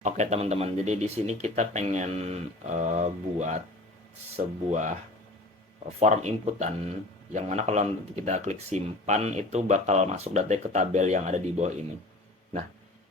Oke teman-teman, jadi di sini kita pengen buat sebuah form inputan yang mana kalau nanti kita klik simpan itu bakal masuk data ke tabel yang ada di bawah ini. Nah,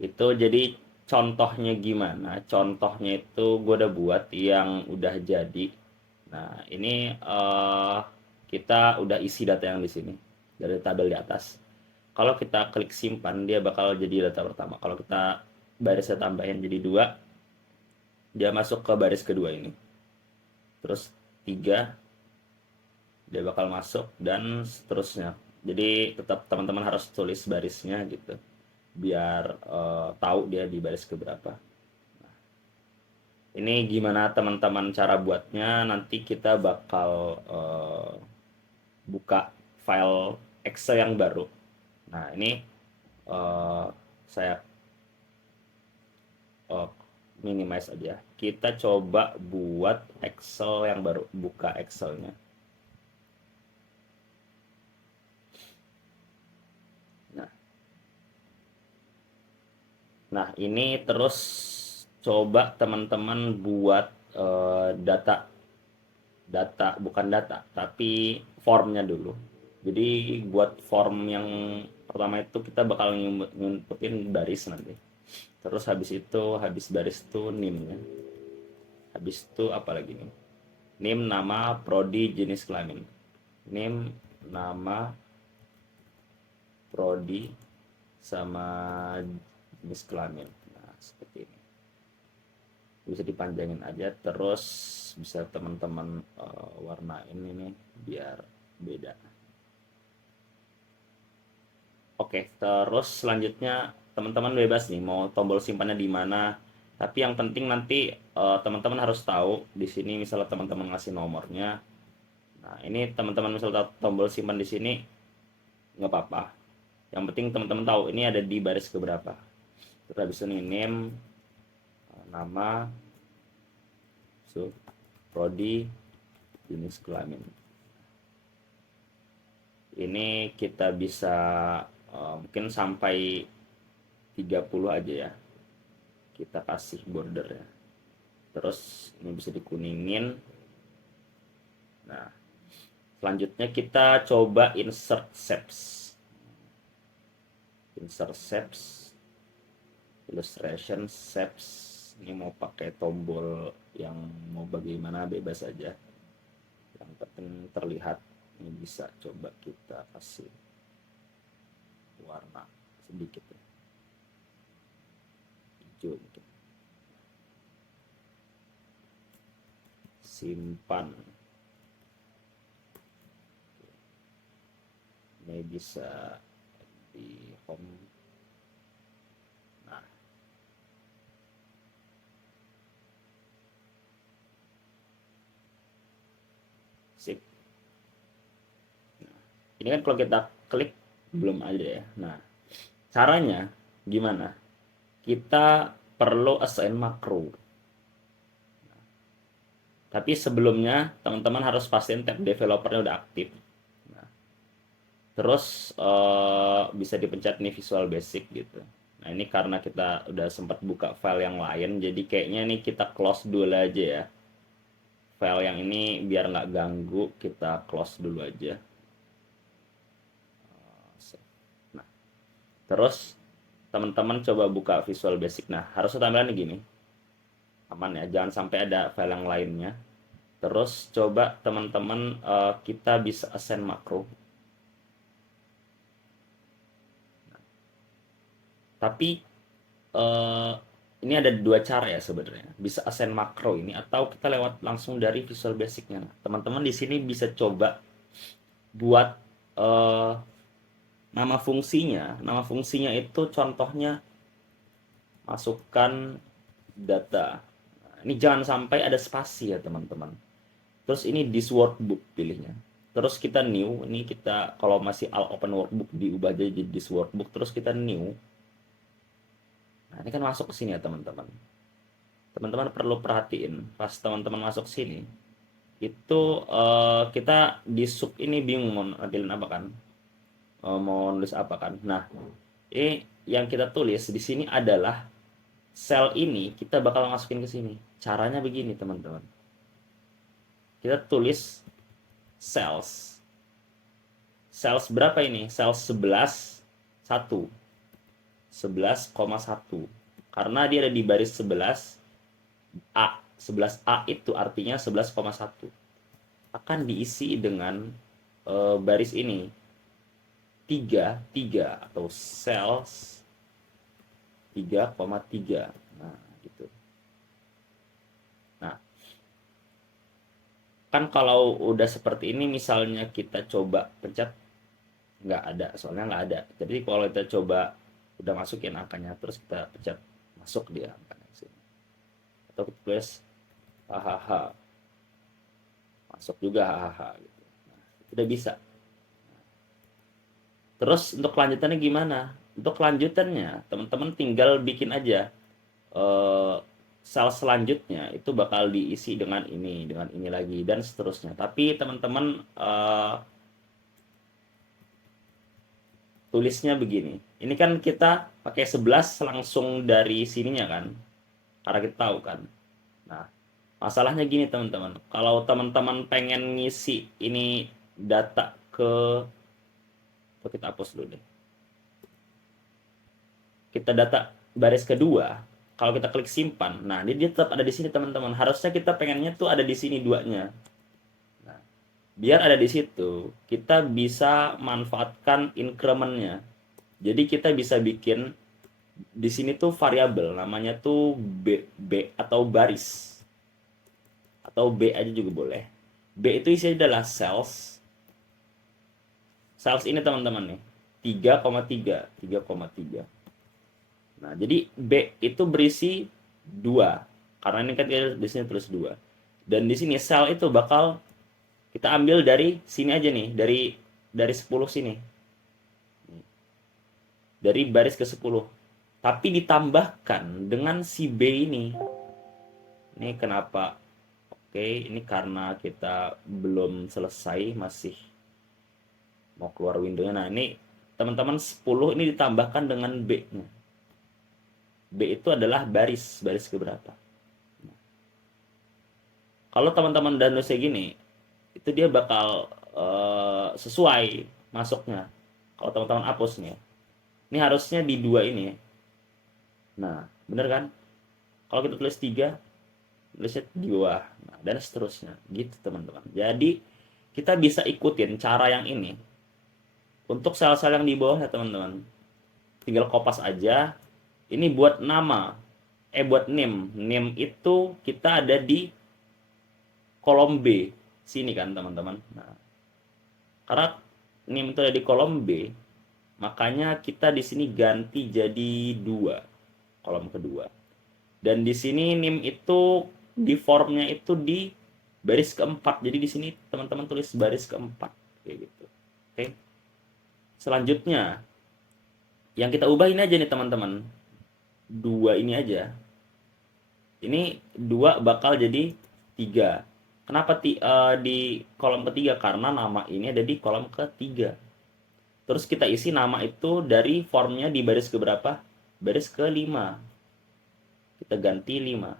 itu jadi contohnya gimana? Contohnya itu gue udah buat yang udah jadi. Nah, ini kita udah isi data yang di sini dari tabel di atas. Kalau kita klik simpan, dia bakal jadi data pertama. Kalau kita barisnya tambahin jadi 2, dia masuk ke baris kedua ini. Terus 3, dia bakal masuk dan seterusnya. Jadi tetap teman-teman harus tulis barisnya gitu biar tahu dia di baris keberapa. Ini gimana teman-teman cara buatnya, nanti kita bakal buka file Excel yang baru. Nah, ini eh, saya minimize aja. Kita coba buat Excel yang baru, buka Excelnya. Nah, ini terus coba teman-teman buat data data bukan data, tapi formnya dulu. Jadi buat form yang pertama itu kita bakal ngumputin baris nanti. Terus habis baris itu NIM-nya. Habis itu apa lagi nih? NIM, nama, prodi, jenis kelamin. NIM, nama, prodi, sama jenis kelamin. Nah, seperti ini. Bisa dipanjangin aja, terus bisa teman-teman warnain ini biar beda. Oke, terus selanjutnya teman-teman bebas nih mau tombol simpannya di mana. Tapi yang penting nanti teman-teman harus tahu di sini misalnya teman-teman ngasih nomornya. Nah, ini teman-teman misalnya tombol simpan di sini nggak apa-apa. Yang penting teman-teman tahu ini ada di baris keberapa. Terus habis ini name, nama, so, prodi, jenis kelamin. Ini kita bisa mungkin sampai 30 aja ya. Kita kasih border ya. Terus ini bisa dikuningin. Nah, selanjutnya kita coba insert shapes. Insert shapes, illustration shapes. Ini mau pakai tombol yang mau bagaimana bebas aja. Yang penting terlihat. Ini bisa coba kita kasih warna sedikit ya. Hijau mungkin. Simpan. Ini bisa di home. Nah, sip. Nah, ini kan kalau kita klik belum ada ya. Nah, caranya gimana? Kita perlu assign makro. Tapi sebelumnya teman-teman harus pastiin tab developernya udah aktif. Nah, terus bisa dipencet nih Visual Basic gitu. Nah, ini karena kita udah sempat buka file yang lain, jadi kayaknya nih kita close dulu aja ya. File yang ini biar nggak ganggu, kita close dulu aja. Nah, terus teman-teman coba buka Visual Basic. Nah, harus tampilannya gini. Aman ya, jangan sampai ada file yang lainnya. Terus coba teman-teman kita bisa assign makro. Tapi eh, ini ada dua cara ya sebenarnya. Bisa assign makro ini atau kita lewat langsung dari Visual Basic-nya. Teman-teman di sini bisa coba buat eh, nama fungsinya. Nama fungsinya itu contohnya masukkan data. Nah, ini jangan sampai ada spasi ya teman-teman. Terus ini this workbook pilihnya. Terus kita new, ini kita kalau masih all open workbook diubah jadi this workbook, terus kita new. Nah, ini kan masuk ke sini ya teman-teman. Teman-teman perlu perhatiin pas teman-teman masuk sini itu kita di sub ini bingung mau ngambilin apa kan, mau nulis apa kan. Nah, ini yang kita tulis di sini adalah sel ini kita bakal masukin ke sini. Caranya begini, teman-teman. Kita tulis sales. Sales berapa ini? Sales 11, 1. 11,1. Karena dia ada di baris 11 A. 11A itu artinya 11,1. Akan diisi dengan baris ini. 3 atau sales 3,3. Nah, gitu. Nah, kan kalau udah seperti ini misalnya kita coba pencet, nggak ada, soalnya nggak ada. Jadi kalau kita coba udah masukin angkanya terus kita pencet, masuk dia angkanya sini. Atau kita tulis hahaha, masuk juga hahaha gitu. Nah, udah bisa. Terus untuk kelanjutannya gimana? Untuk kelanjutannya teman-teman tinggal bikin aja sel selanjutnya itu bakal diisi dengan ini lagi dan seterusnya. Tapi teman-teman tulisnya begini. Ini kan kita pakai 11 langsung dari sininya kan. Karena kita tahu kan. Nah, masalahnya gini teman-teman. Kalau teman-teman pengen ngisi ini data ke, kita hapus dulu deh. Kita data baris kedua, kalau kita klik simpan, nah dia tetap ada di sini teman-teman. Harusnya kita pengennya tuh ada di sini duanya. Nah, biar ada di situ, kita bisa manfaatkan incrementnya. Jadi kita bisa bikin di sini tuh variabel, namanya tuh B atau baris, atau B aja juga boleh. B itu isinya adalah sales. Sales ini teman-teman nih, 3,3. Nah, jadi B itu berisi 2. Karena ini kan di sini tulis 2. Dan di sini sel itu bakal kita ambil dari sini aja nih, dari 10 sini. Dari baris ke 10. Tapi ditambahkan dengan si B ini. Ini kenapa? Oke, ini karena kita belum selesai, masih mau keluar windownya. Nah, ini teman-teman 10 ini ditambahkan dengan B-nya. B itu adalah baris keberapa. Kalau teman-teman danusnya gini, itu dia bakal sesuai masuknya. Kalau teman-teman hapus nih, ini harusnya di 2 ini. Nah, bener kan? Kalau kita tulis 3, tulisnya di bawah. Nah, dan seterusnya. Gitu teman-teman. Jadi, kita bisa ikutin cara yang ini. Untuk sel-sel yang di bawah ya teman-teman. Tinggal kopas aja. Ini buat nama, buat name. Name itu kita ada di kolom B sini kan teman-teman. Nah, karena name itu ada di kolom B, makanya kita di sini ganti jadi 2, kolom kedua. Dan di sini name itu di formnya itu di baris keempat. Jadi di sini teman-teman tulis baris keempat kayak gitu. Oke. Selanjutnya yang kita ubah ini aja nih teman-teman. 2 ini aja. Ini 2 bakal jadi 3. Kenapa di kolom ketiga? Karena nama ini ada di kolom ketiga. Terus kita isi nama itu dari formnya di baris keberapa? Baris ke-5. Kita ganti 5.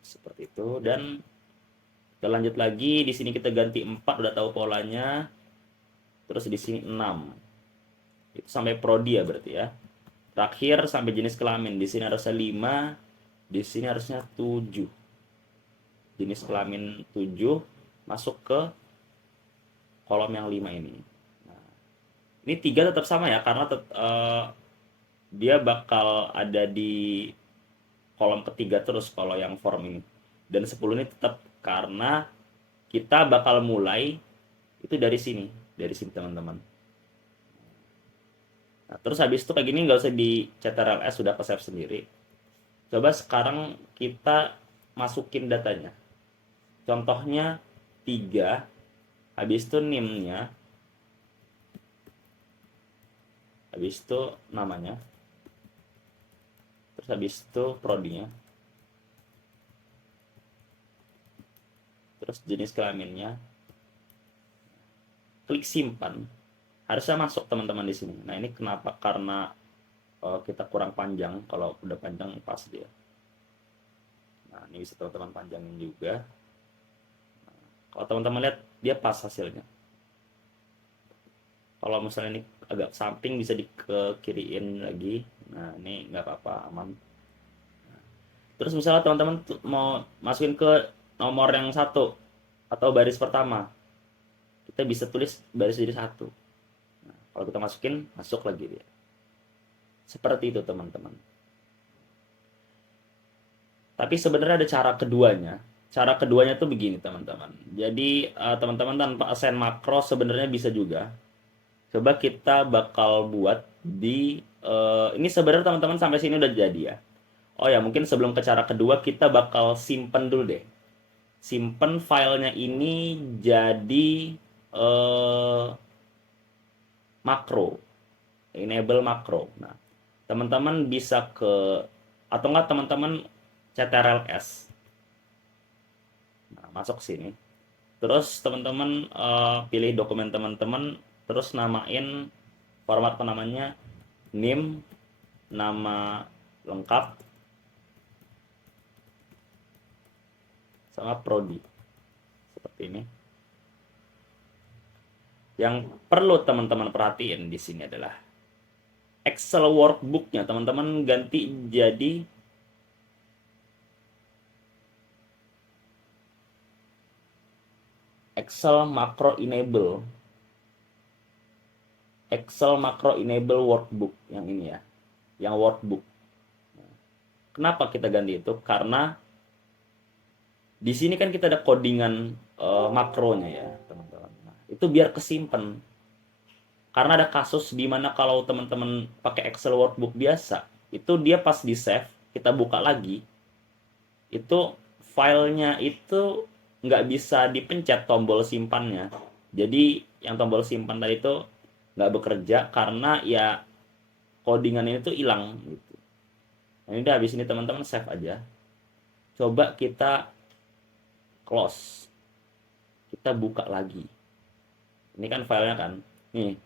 Seperti itu. Dan kita lanjut lagi. Di sini kita ganti 4, udah tahu polanya. Terus di sini 6. Itu sampai prodi ya berarti ya. Terakhir sampai jenis kelamin. Di sini harusnya 5, di sini harusnya 7. Jenis kelamin 7 masuk ke kolom yang 5 ini. Nah, ini 3 tetap sama ya karena dia bakal ada di kolom ketiga terus kalau yang form ini. Dan 10 ini tetap karena kita bakal mulai itu dari sini teman-teman. Nah, terus habis itu kayak gini nggak usah di CTRL-S, sudah ke save sendiri. Coba sekarang kita masukin datanya. Contohnya 3, habis itu name-nya, habis itu namanya, terus habis itu prodinya, terus jenis kelaminnya, klik simpan. Harusnya masuk teman-teman di sini. Nah, ini kenapa? Karena kita kurang panjang. Kalau udah panjang pas dia. Nah, ini bisa teman-teman panjangin juga. Kalau teman-teman lihat dia pas hasilnya. Kalau misalnya ini agak samping bisa dikiriin lagi. Nah, ini nggak apa-apa, aman. Terus misalnya teman-teman mau masukin ke nomor yang satu atau baris pertama, kita bisa tulis baris jadi satu. Nah, kalau kita masukin, masuk lagi dia. Seperti itu teman-teman. Tapi sebenarnya ada cara keduanya. Cara keduanya tuh begini teman-teman. Jadi teman-teman tanpa assign makro sebenarnya bisa juga. Coba kita bakal buat di ini sebenarnya teman-teman sampai sini udah jadi ya. Oh ya, mungkin sebelum ke cara kedua kita bakal simpen dulu deh. Simpen filenya ini jadi makro. Enable makro. Nah, teman-teman bisa ke atau enggak teman-teman ctrls. Nah, masuk sini. Terus teman-teman pilih dokumen teman-teman, terus namain format penamanya name, nama lengkap, sama prodi. Seperti ini. Yang perlu teman-teman perhatiin di sini adalah Excel workbook-nya teman-teman ganti jadi Excel macro enable. Excel macro enable workbook yang ini ya. Yang workbook. Kenapa kita ganti itu? Karena di sini kan kita ada codingan makronya ya, teman-teman. Nah, itu biar kesimpan. Karena ada kasus di mana kalau teman-teman pakai Excel workbook biasa, itu dia pas di save, kita buka lagi, itu filenya itu nggak bisa dipencet tombol simpannya. Jadi yang tombol simpan tadi itu nggak bekerja karena ya codingan ini tuh hilang gitu. Nah, ini udah habis ini teman-teman save aja. Coba kita close. Kita buka lagi. Ini kan filenya kan. Nih.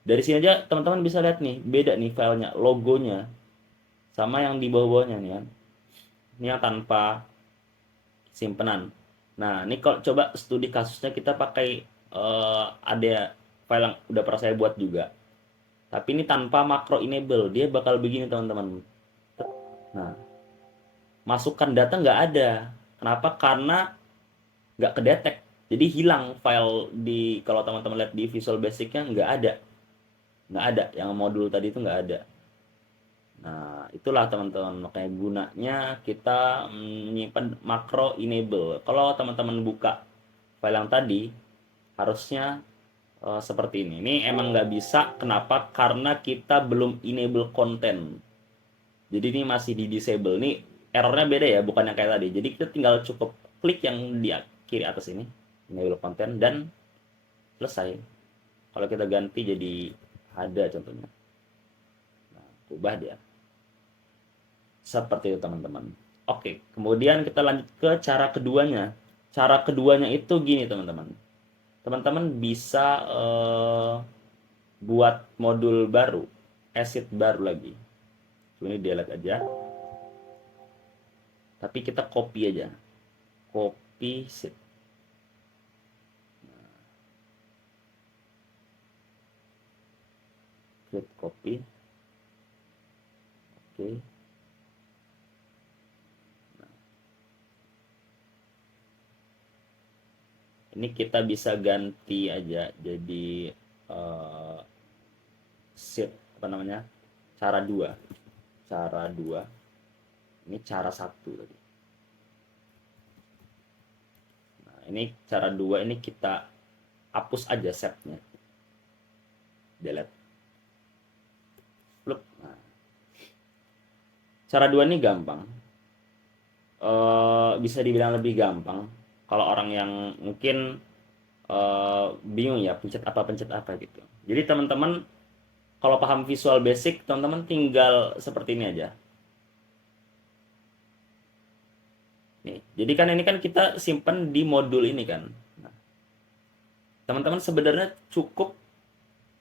Dari sini aja teman-teman bisa lihat nih, beda nih filenya, logonya sama yang di bawah-bawahnya nih kan. Ini yang tanpa simpenan. Nah, ini kalau coba studi kasusnya kita pakai ada file yang udah pernah saya buat juga. Tapi ini tanpa macro enable, dia bakal begini teman-teman. Nah, masukan data nggak ada. Kenapa? Karena nggak kedetek. Jadi hilang file di kalau teman-teman lihat di Visual Basic-nya nggak ada yang modul tadi itu nggak ada. Nah, itulah teman-teman makanya gunanya kita menyimpan macro enable. Kalau teman-teman buka file yang tadi harusnya seperti ini. Ini emang nggak bisa. Kenapa? Karena kita belum enable content. Jadi ini masih di disable. Ini errornya beda ya, bukan yang kayak tadi. Jadi kita tinggal cukup klik yang di kiri atas ini, enable content, dan selesai. Kalau kita ganti jadi ada contohnya. Nah, ubah dia. Seperti itu teman-teman. Oke, kemudian kita lanjut ke cara keduanya. Cara keduanya itu gini teman-teman. Teman-teman bisa buat modul baru, asset baru lagi. Ini delete aja. Tapi kita copy aja. Copy sheet. Klik copy. Oke. Ini kita bisa ganti aja jadi sheet apa namanya? Cara 2. Cara 2. Ini cara 1 tadi. Nah, ini cara 2 ini kita hapus aja setnya. Delete. Nah. Cara 2 ini gampang. Bisa dibilang lebih gampang kalau orang yang mungkin bingung ya pencet apa gitu. Jadi teman-teman kalau paham Visual Basic, teman-teman tinggal seperti ini aja. Nih, jadi kan ini kan kita simpan di modul ini kan. Nah, teman-teman sebenarnya cukup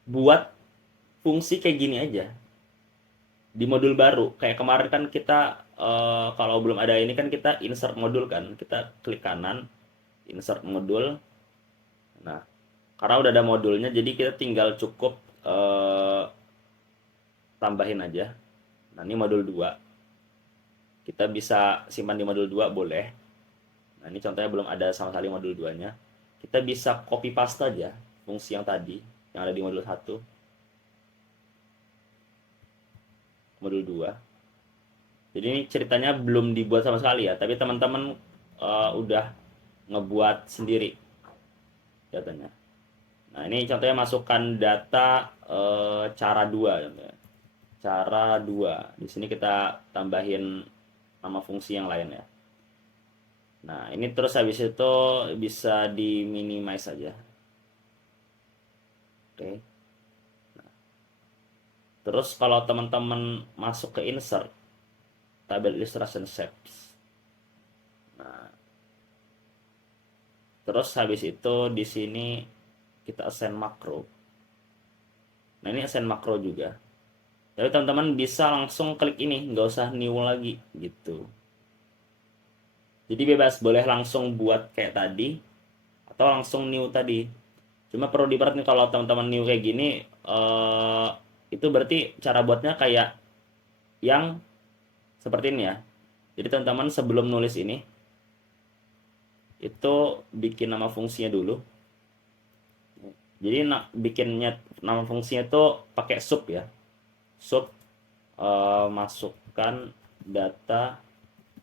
buat fungsi kayak gini aja. di modul baru. Kayak kemarin kan kita kalau belum ada ini kan kita insert modul kan, kita klik kanan, insert modul. Nah, karena udah ada modulnya, jadi kita tinggal cukup tambahin aja. Nah, ini modul 2. Kita bisa simpan di modul 2 boleh. Nah, ini contohnya belum ada sama sekali modul 2-nya. Kita bisa copy paste aja fungsi yang tadi, yang ada di modul 1, modul 2. Jadi ini ceritanya belum dibuat sama sekali ya, tapi teman-teman udah ngebuat sendiri datanya. Nah, ini contohnya masukkan data cara 2 contohnya. Cara 2. Di sini kita tambahin nama fungsi yang lain ya. Nah, ini terus habis itu bisa di minimize saja. Oke. Terus kalau teman-teman masuk ke insert, tabel illustration shapes. Nah, terus habis itu di sini kita assign makro. Nah, ini assign makro juga. Tapi teman-teman bisa langsung klik ini, nggak usah new lagi gitu. Jadi bebas, boleh langsung buat kayak tadi atau langsung new tadi. Cuma perlu diperhatikan kalau teman-teman new kayak gini, itu berarti cara buatnya kayak yang seperti ini ya. Jadi teman-teman sebelum nulis ini, itu bikin nama fungsinya dulu. Jadi bikinnya nama fungsinya itu pakai sub ya. Sub masukkan data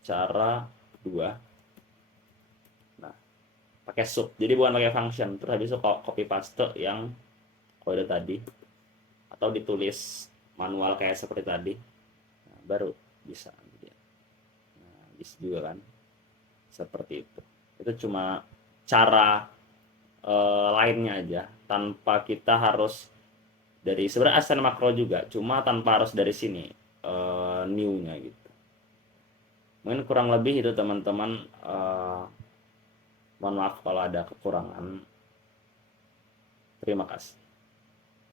cara 2. Nah, pakai sub. Jadi bukan pakai function. Terus habis itu copy paste yang kode tadi atau ditulis manual kayak seperti tadi. Nah, baru bisa. Nah, bisa juga kan. Seperti itu. Itu cuma cara lainnya aja tanpa kita harus dari sebenarnya assign makro juga, cuma tanpa harus dari sini new-nya gitu. Mungkin kurang lebih itu teman-teman, mohon maaf kalau ada kekurangan. Terima kasih.